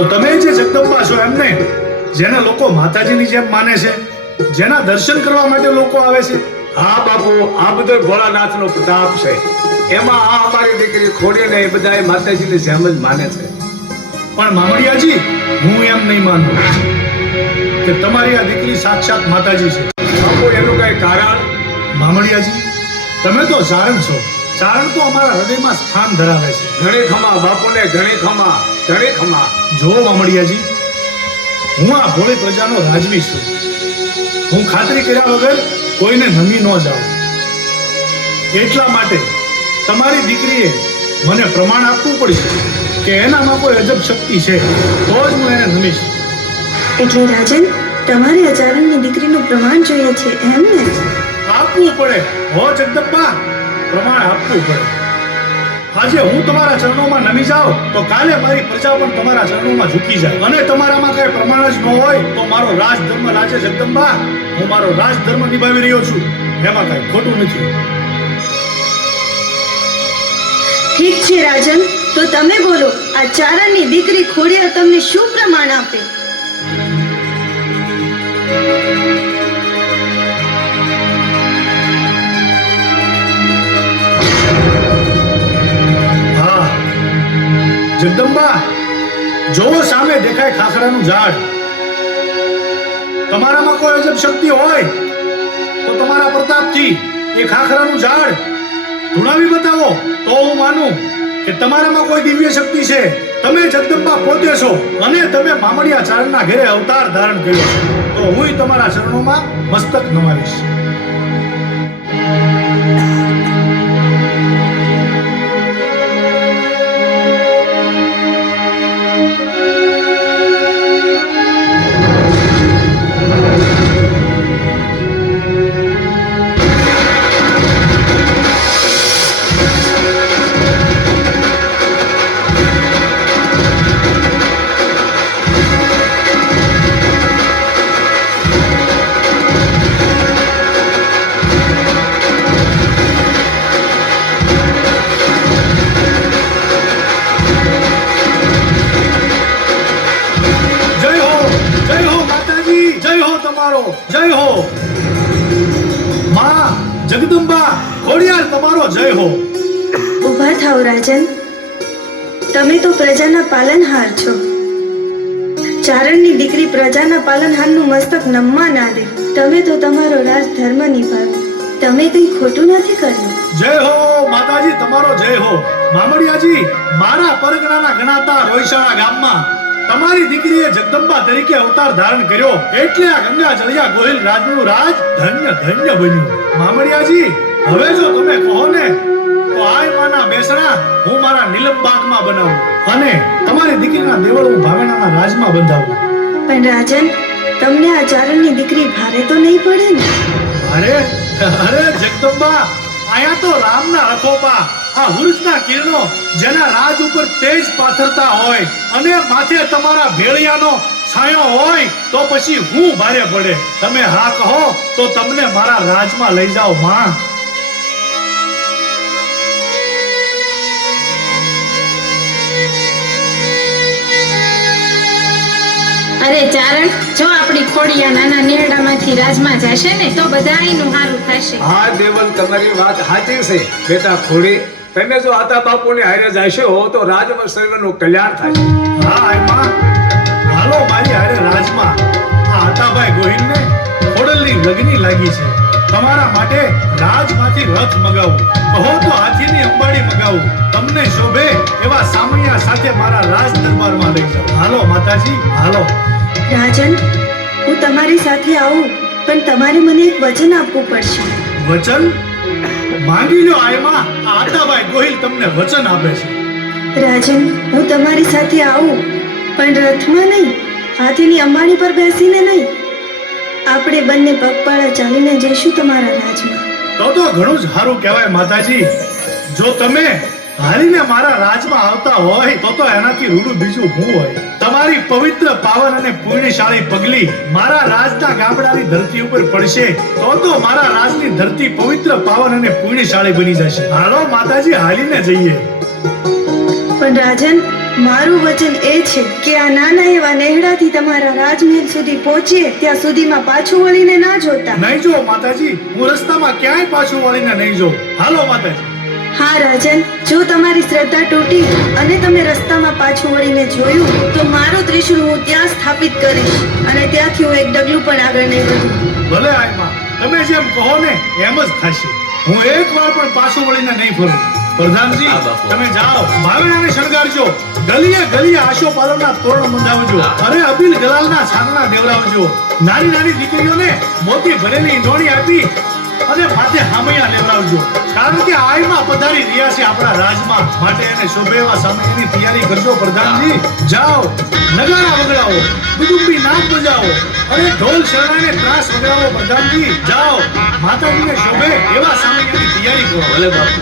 તો તમે જે જગદંબા છો એમને જેને લોકો માતાજીની જેમ માને છે, જેના દર્શન કરવા માટે લોકો આવે છે? હા બાપુ, આ બધો ભોળાનાથનો પ્રતાપ છે. એમાં આ અમારી દીકરી ખોડીને એ બધા માતાજીની જેમ જ માને છે. પણ મામડિયાજી, હું એમ નહીં માનું કે તમારી આ દીકરી સાક્ષાત માતાજી છે. બાપુ, એનું કઈ કારણ? મામડિયાજી, તમે તો ચારણ છો. ચારણ તો અમારા હૃદયમાં સ્થાન ધરાવે છે. ઘણી ખમા બાપુને, ઘણી ખમા, ઘણી ખમા. જો મામડિયાજી, હું આ ભોળી પ્રજાનો રાજવી છું. હું ખાતરી કર્યા વગર કોઈને નમી ન જાઉં. એટલા માટે તમારી દીકરીએ મને પ્રમાણ આપવું પડશે કે એનામાં કોઈ અજબ શક્તિ છે, તો જ હું એને નમીશ. એટલે રાજન, તમારે અચારણની દીકરીનું પ્રમાણ જોઈએ છે એમ ને? આપવું પડે હો જગદંબા, પ્રમાણ આપવું પડે. આજે હું તમારા ચરણોમાં નમી જાઉં તો કાલે મારી પ્રજા પણ તમારા ચરણોમાં ઝૂકી જાય. અને તમારામાં કઈ પ્રમાણ જ ન હોય તો મારો રાજધર્મ રાજે જગદંબા. હું મારો રાજધર્મ નિભાવી રહ્યો છું, એમાં કઈ ખોટું નથી. ઠીક છે રાજન, તો તમે બોલો, આ ચારણની દીકરી ખોડિયાર તમને શું પ્રમાણ આપે? હા જગદંબા, જોવો સામે દેખાય ખાખરાનું ઝાડ. તમારામાં કોઈ અજબ શક્તિ હોય તો તમારા પ્રતાપથી એ ખાખરાનું ઝાડ ધુણાવી બતાવો, તો હું માનું કે તમારામાં કોઈ દિવ્ય શક્તિ છે. તમે જગદંબા પોતે છો અને તમે મામડિયા ચારણના ઘરે અવતાર ધારણ કર્યો, તો હું તમારા ચરણોમાં મસ્તક નમાવીશ. જય હો માં જગદંબા ખોડિયાર, તમારો જય હો. ઊભા થાઓ રાજન, તમે તો પ્રજાના પાલનહાર છો. ચારણની દીકરી પ્રજાના પાલનહારનું મસ્તક નમવા ના દે. તમે તો તમારો રાજ ધર્મ નિભાવો. તમે કંઈ ખોટું નથી કર્યું. જય હો માતાજી, તમારો જય હો. મામડિયાજી, મારા પરગણાના ગણાતા રોયશાળા ગામમાં તમારી દીકરીએ જગદંબા તરીકે અવતાર ધારણ કર્યો, એટલે આ ગંગા જળિયા ગોહિલ રાજનું રાજ ધન્ય ધન્ય બન્યું. મામડિયાજી, હવે જો તમે કહો ને તો આય માના બેસણા હું મારા નીલમબાગમાં બનાવું અને તમારી દીકરીના દેવળ હું ભાવેણાના રાજમાં બંધાવું. પણ રાજન, તમને આ ચારણની દીકરી ભારે તો નહીં પડે ને? અરે અરે જગદંબા, આયા તો રામના રખોપા, આ હુરજના કિરણો જેના રાજ ઉપર તેજ પાથરતા હોય અને માથે તમારા ભેળિયાનો છાયો હોય તો પછી હું ભારે પડે. તમે હા કહો તો તમને મારા રાજમાં લઈ જાઓ માં. અરે ચારણ, જો આપણી ખોડિયા નાના નેરડામાંથી રાજમાં જશે ને તો બધાયનું હારું થશે. હા દેવલ, તમારી વાત સાચી છે. બેટા ખોડી, તમે જો આતા બાપુની હારે જશો તો રાજમાં સર્વનું કલ્યાણ થશે. હા આય માં, હાલો મારી હારે રાજમાં. આ આતાભાઈ ગોહિલને ખોડલની લગની લાગી છે. તમારા માટે રાજમાંથી રથ મગાવું, કહો તો હાથીની અંબાડી મગાવું. તમને શોભે એવા સામૈયા સાથે મારા રાજ દરબારમાં લઈ જાઓ. હાલો માતાજી, હાલો. રાજન, હું તમારી સાથે આવું, પણ તમારે મને એક વચન આપવું પડશે. વચન માંગી લો આયમાં. આ આતાભાઈ ગોહિલ તમને વચન આપે છે. રાજન, હું તમારી સાથે આવું, પણ રથમાં નહીં, હાથીની અંબાડી પર બેસીને નહીં. આપણે બંને પગપાળા ચાલીને જઈશું તમારા રાજમાં. તો ઘણું જ સારું કહેવાય માતાજી. જો તમે હારીને મારા રાજમાં આવતા હોય તો એનાથી રૂડું બીજું હું હોય. તમારી પવિત્ર પાવન અને પુણ્યશાળી પગલી મારા રાજના ગામડાની ધરતી ઉપર પડશે તો મારા રાજની ધરતી પવિત્ર પાવન અને પુણ્યશાળી બની જશે. હાલો માતાજી, હાલીને જઈએ. પણ રાજન, મારું વચન એ છે કે આ નાના એવા નેહડાથી તમારા રાજમહેલ સુધી પહોંચીએ ત્યાં સુધીમાં પાછું વળીને ના જોતા. નહીં જો માતાજી, હું રસ્તામાં ક્યાંય પાછું વળીને નહીં જોઉં. હાલો માતાજી. હા રાજન, જો તમારી શ્રદ્ધા તૂટી અને તમે રસ્તામાં પાછું વળીને જોયું તો મારો ત્રિશૂળ હું ત્યાં સ્થાપિત કરીશ અને ત્યાંથી હું એક ડગલું પણ આગળ નહીં વધું. ભલે આયમાં, તમે જેમ કહો ને એમ જ થશે. હું એકવાર પણ પાછું વળીને નહીં ફરું. પ્રધાનજી, હા, બાપુ. તમે જાઓ, ભાવેણાને શણગારજો, ગલીએ ગલીએ આશોપાલવના તોરણ બંધાવજો, અરે અબીલ ગલાલના છાનણા દેવડાવજો, નાની નાની દીકરીઓને મોતી ભરેલી નોણી આપી અને માથે હામૈયા લેવડાવજો. કારણ કે આયમાં પધારી રહ્યા છે આપણા રાજમાં, માટે એને શોભે એવા સમયની તૈયારી કરજો. પ્રધાનજી, જાઓ, નગારા વગાડો, કુટુંબી નામ બજાવો અને ઢોલ શરણાને ત્રાસ વગાડો. પ્રધાનજી, જાઓ, માતાજીને શોભે એવા સમયની તૈયારી કરો. ભલે બાપુ.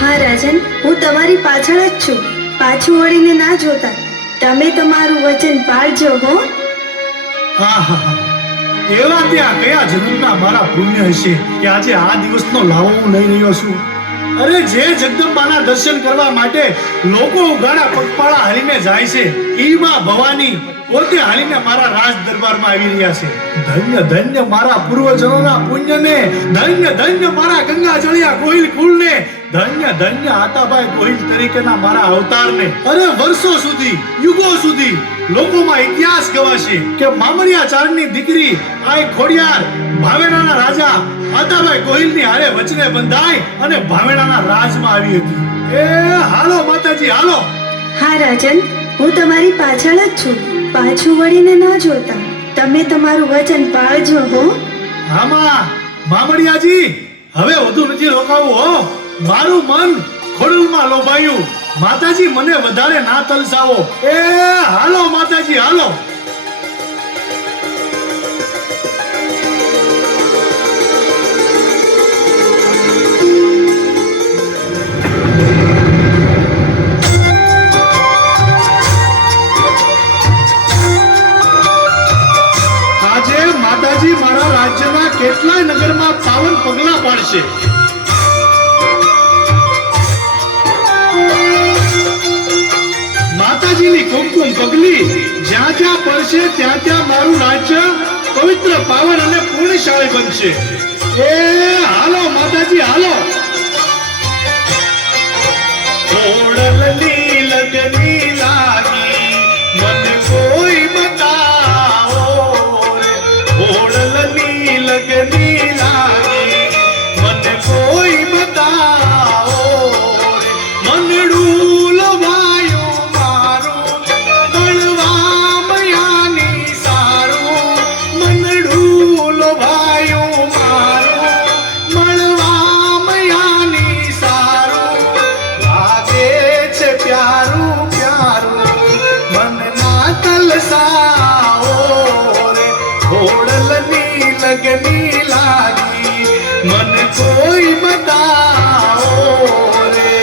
હા રાજન, હું તમારી પાછળ જ છું. પાછું વળીને ના જોતા. તમે તમારું વચન પાળજો હો. આહાહા. એવા ત્યાં કયા જન્મના મારા પુણ્ય હશે કે આજે આ દિવસનો લાવો હું લઈ રહ્યો છું. અરે જે જગદંબાના દર્શન કરવા માટે લોકો ઉઘાડા પગપાળા હાલીને જાય છે, ઈમાં ભવાની પોતે હાલીને મારા રાજ દરબારમાં આવી રહ્યા છે. ધન્ય ધન્ય મારા પૂર્વજનોના પુણ્યને, ધન્ય ધન્ય મારા ગંગા જળિયા ગોહિલ કુળને, ધન્ય ધન્ય આતાભાઈ ગોહિલ તરીકેના મારા અવતારને. અરે વર્ષો સુધી, યુગો સુધી લોકોમાં ઇતિહાસ ગવાશે કે મામરિયા ચારણની દીકરી આય ખોડિયાર ભાવેણાના રાજા આતાભાઈ ગોહિલની હારે વચને બંધાઈ અને ભાવેણાના રાજમાં આવી હતી. એ હાલો માતાજી, હાલો. હા રાજન, હું તમારી પાછળ જ છું. પાછું વળીને ના જોતા. તમે તમારું વચન પાળજો હો. આમાં મામડિયાજી, હવે વધુ નથી રોકાવું હો. મારું મન ખોડલમાં લોભાયું. માતાજી, મને વધારે ના તલસાવો. એ હાલો માતાજી, હાલો. આજે માતાજી મારા રાજ્યના કેટલાય નગરમાં પાવન પગલા પાડશે. માતાજીની કુમકુમ પગલી જ્યાં જ્યાં પડશે ત્યાં ત્યાં મારું રાજ્ય પવિત્ર, પાવન અને પૂર્ણશાળી બનશે. એ હાલો માતાજી, હાલો. ઓળલની લગની લાગી મને કોઈ બતાવો રે. ઓળલની લગની લાગી મને કોઈ બતાવો રે. મનડું લવાયું મારું મળવા મયાની સારું. મનડું લવાયું મારું મળવા મયાની સારું. લાગે છે પ્યારું પ્યારું મન ના તલસાઓ રે. ઓળલની લગની લાગી મને કોઈ બતાવો રે.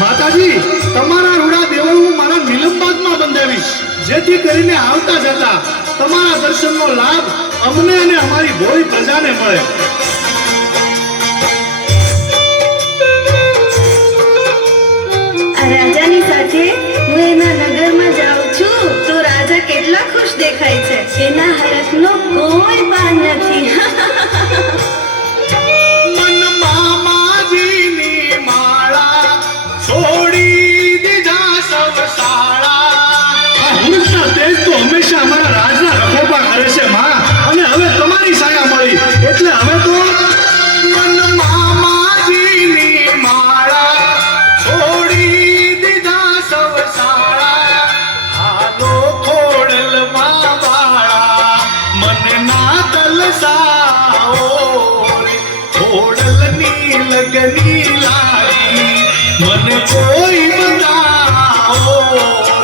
માતાજી, તમારા રૂડા દેવળ હું મારા નિલમબાગમાં બંધાવીશ, જેથી કરીને આવતા જતા તમારા દર્શનનો લાભ અમને અને અમારી ભોળી પ્રજાને મળે. આ રાજાની સાથે હું એના નગરમાં જાઉં છું તો રાજા કેટલા ખુશ દેખાય છે. એના હરખનો કોઈ પાન નથી. મન મામાજીની માળા છોડી દીધા સૌ શાળા. આ હુંસના તેજ તો હંમેશા અમારા રાજના રખોપા કરે છે માં, અને હવે તમારી સાયા મળી એટલે હવે તો મન મામાજીની માળા છોડી દીધા સૌ શાળા. હાલો ખોડલમાં વાળા મને ના તલસાઓ રે. ખોડલની લગની લાગી મને કોઈ બતાવો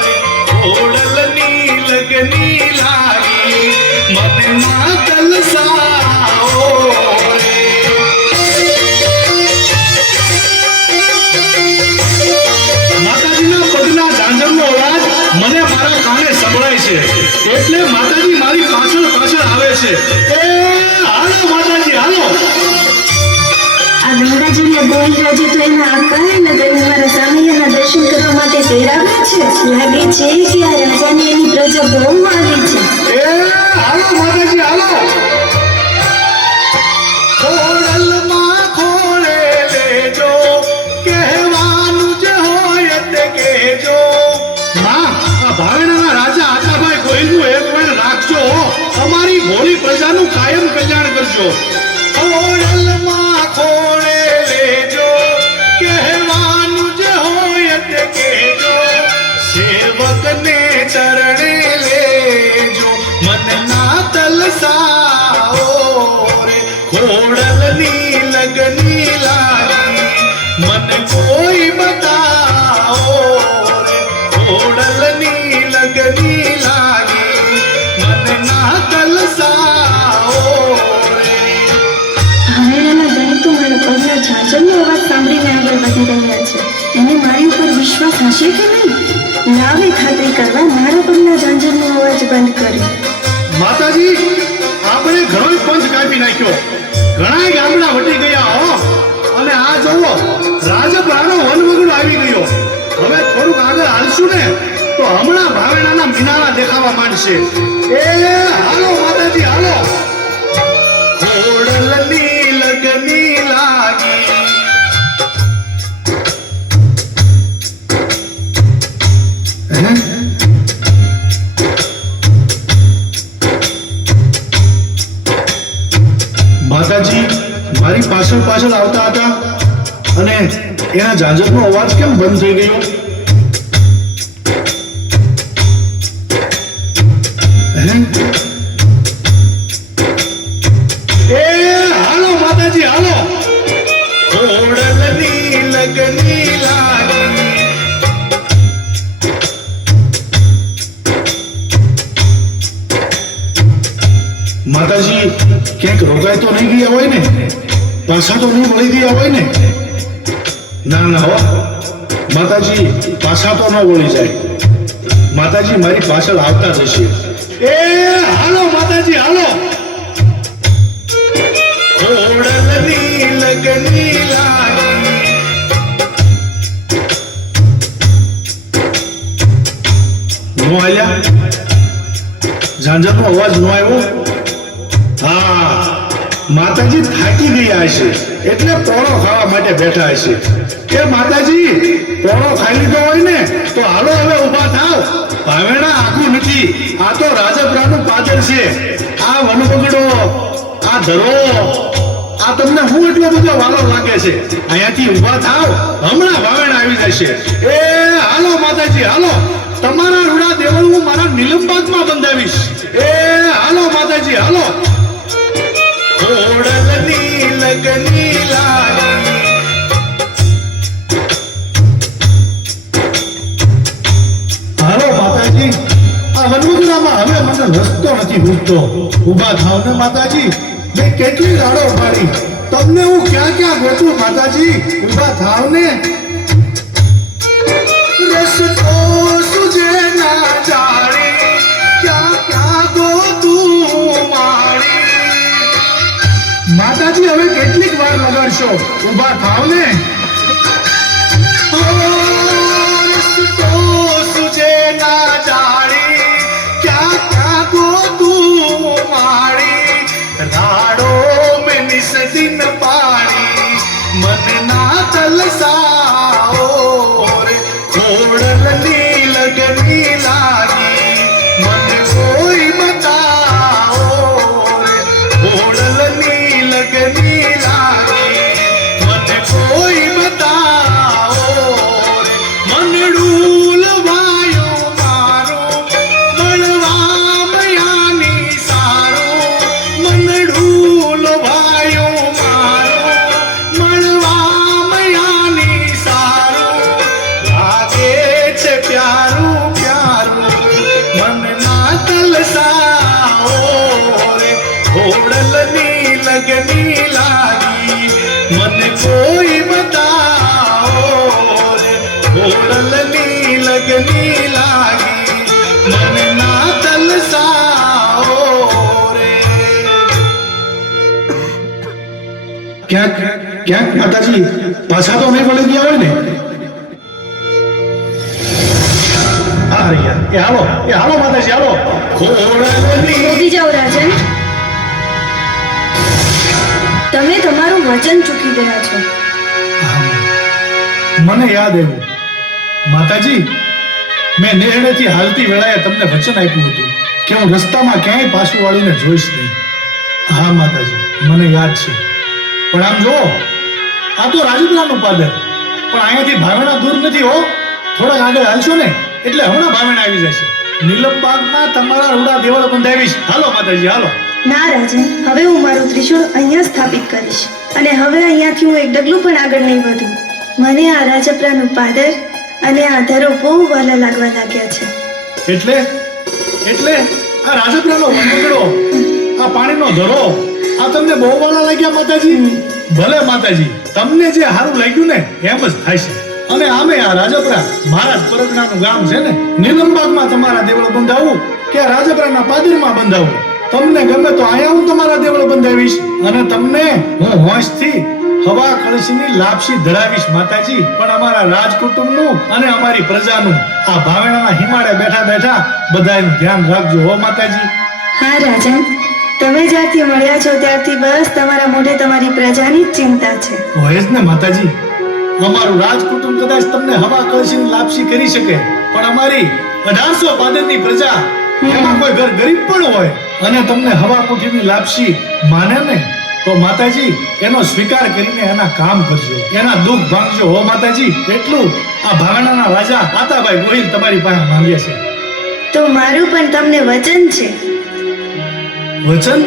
રે. ખોડલની લગની લાગી મને ના તલસાઓ રે. રાજે તો એના આકાએ નગરને મારા સામૈયાના દર્શન કરવા માટે તેડાવ્યા છે. લાગે છે કે આ રાજાને એની પ્રજા બહુ વાલી છે. એ હાલો માતાજી હાલો. ખોડલમાં ખોળે લેજો, કહેવાનું જ હોય તે કહેજો. માં, આ ભાવેણાના રાજા આતાભાઈ ગોહિલનું એક વણ રાખજો. અમારી ભોળી પ્રજાનું કાયમ કલ્યાણ કરજો. ખોડલમાં ખોળે લેજો, કહેવાનું જ હોય તે કહેજો. સેવકને ચરણે લેજો, મનના તલસાઓ રે. ખોડલની લગની લાગી, મન કોઈ બતાવો રે. ખોડલની લગની લાગી, મનના તલસાઓ રે. ભાવેણાના દહીં તો મારા પગના ઝાંઝરનો અવાજ સાંભળીને આગળ વધી રહ્યા છે. એને મારી ઉપર વિશ્વાસ હશે કે નહીં? લાવે ખાતરી કરવા મારા પગના ઝાંઝરનો અવાજ બંધ કર્યો. માતાજી, આપણે ઘણો જ પંચ કાપી નાખ્યો, ઘણા ગામડા વટી ગયા હો. અને આ જોવો, રાજપરાનો વનવગડો આવી ગયો. હવે થોડુંક આગળ હાલશું ને તો હમણાં ભાવેણાના મિનારા દેખાવા માંડશે. એ હાલો માતાજી હાલો. ખોડલની લગની લાગી, માતાજી મારી પાછળ પાછળ આવતા હતા અને એના ઝાંઝરનો અવાજ કેમ બંધ થઈ ગયો? એ હાલો માતાજી હાલો. ખોડલની લગની લાગી, માતાજી ક્યાંક રોકાય તો નહીં ગયા હોય ને? પાછા તો નહીં વળી ગયા હોય ને? ના ના હો માતાજી, પાછા તો ન વળી જાય. માતાજી મારી પાછળ આવતા જશે. એ હાલો માતાજી હાલો. ખોડલની લગની લાગી, નો આલ્યા? ઝાંઝરનો અવાજ નો આવ્યો? હા, માતાજી થાકી ગયા હશે એટલે પોળો ખાવા માટે બેઠા હશે. કે માતાજી, પોળો ખાઈ લીધો હોય ને તો હાલો હવે ઊભા થાવ. ભાવેણા આખું નથી, આ તો રાજપરાનું પાદર છે. આ વનવગડો, આ ધરો, આ તમને હું એટલો બધો વાલો લાગે છે? અહીંયાથી ઊભા થાવ, હમણાં ભાવેણા આવી જશે. એ હાલો માતાજી હાલો. તમારા રૂડા દેવળ હું મારા નીલમબાગમાં બંધાવીશ. એ હાલો માતાજી હાલો. ખોડલની લગની લાગી, હાલો માતાજી. આ વનવગડામાં હવે મને રસ્તો નથી પૂછતો. ઊભા થાવ ને માતાજી. મેં કેટલી રાડો પાડી, તમને હું ક્યાં ક્યાં ગોતું માતાજી. ઊભા થાવ ને. રસ્તો સુજે ના જાણી, ક્યાં ક્યાં ગોતું મારી. માતાજી હવે કેટલીક વાર લગાડશો? ઊભા થાવ ને. રસ્તો સુજે ના જાણી, ક્યાં ક્યાં ગોતું મારી. રાડો મેં નિસ દિન પાણી, મન ના તલસાઓ રે. ખોડલની લગની લાગી, મને કોઈ બતાવો રે. ખોડલની લગની લાગી, મને કોઈ બતાવો રે. મનડું લવાયું મારું, મળવા મયાની સારું. મનડું લવાયું મારું, મળવા મયાની સારું. લાગે છે પ્યારું પ્યારું, મનના તલસાઓ રે. ખોડલની લગની લાગી, મને કોઈ બતાવો રે. ખોડલની લગની લાગી, મનના તલસાઓ રે. ક્યાંક ક્યાંક માતાજી પાછા તો નહીં વળી ગયા હોય ને? હા રહ્યા, એ હાલો માતાજી હાલો. ખોડલની ઉભી જાઓ રાજન. તમે તમારું વચન ચૂકી ગયા છો. મને યાદ આવ્યું માતાજી, મેં નેહડેથી હાલતી વેળાએ તમને વચન આપ્યું હતું કે હું રસ્તામાં ક્યાંય પાછું વાળીને જોઈશ નહીં. હા માતાજી, મને યાદ છે. પણ આમ જો, આ તો રાજપુરાનું પાદર, પણ અહીંયાથી ભાવેણા દૂર નથી હો. થોડાક આગળ હાલશો ને એટલે હમણાં ભાવેણા આવી જશે. નીલમબાગમાં તમારા રૂડા દેવળ બંધાવીશ. હાલો માતાજી હાલો. ના રાજન, હવે હું મારું ત્રિશૂળ અહીંયા સ્થાપિત કરીશ અને હવે અહીંયાથી હું એક ડગલું પણ આગળ નહીં વધું. મને આ રાજપરાનું પાદર અને આ ધરો બહુ વાલા લાગવા લાગ્યા છે. એટલે આ રાજપુરાનો વનગડો, આ પાણીનો ધરો, આ તમને બહુ વાલા લાગ્યા માતાજી? ભલે માતાજી, તમને જે સારું લાગ્યું ને એમ જ થાય છે. અને આમે આ રાજપરા મારા જ પરગણાનું ગામ છે ને. નીલમબાગમાં તમારા દેવળ બંધાવું કે રાજપરાના પાદરમાં બંધાવું, તમને ગમે તો અહીંયા હું તમારા દેવળ બંધાવીશ અને તમને હું હોંશથી હવા કળશીની લાપસી ધરાવીશ માતાજી. પણ અમારા રાજકુટુંબનું અને અમારી પ્રજાનું આ ભાવેણાના હિમાળે બેઠા બેઠા બધાયનું ધ્યાન રાખજો હો માતાજી. હા રાજન, તમે જ્યારથી મળ્યા છો ત્યારથી બસ તમારા મોઢે તમારી પ્રજાની જ ચિંતા છે. હોય જ ને માતાજી. અમારું રાજકુટુંબ કદાચ તમને હવા કળશીની લાપસી કરી શકે, પણ અમારી 1800 પાદરની પ્રજા, એમાં કોઈ ઘર ગરીબ પણ હોય અને તમને હવા કોઠીની લાપસી માને ને તો માતાજી એનો સ્વીકાર કરીને એના કામ કરજો, એના દુઃખ ભાંગજો હો માતાજી. એટલું આ ભાવનાના રાજા આતાભાઈ ગોહિલ તમારી પાસે માંગે છે. તો મારું પણ તમને વચન છે. વચન?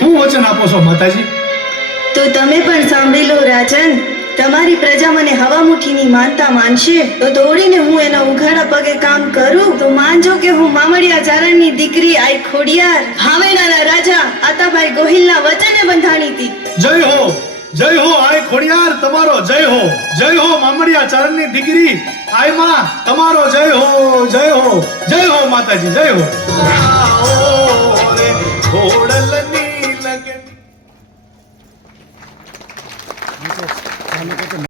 શું વચન આપો છો માતાજી? તો તમે પણ સાંભળી લો રાજન. તમારી પ્રજા મને હવા મુઠ્ઠીની માનતા માનશે તો દોડીને હું એના ઉઘાડા પગે કામ કરું તો માનજો કે હું મામડિયા ચારણની દીકરી આઈ ખોડિયાર ભાવેણાના રાજા આતાભાઈ ગોહિલના વચને બંધાણી હતી. જય હો, જય હો આય ખોડિયાર, તમારો જય હો. જય હો મામડિયા ચારણની દીકરી આય માં, તમારો જય હો, જય હો, જય હો માતાજી, જય હો. ખોડલ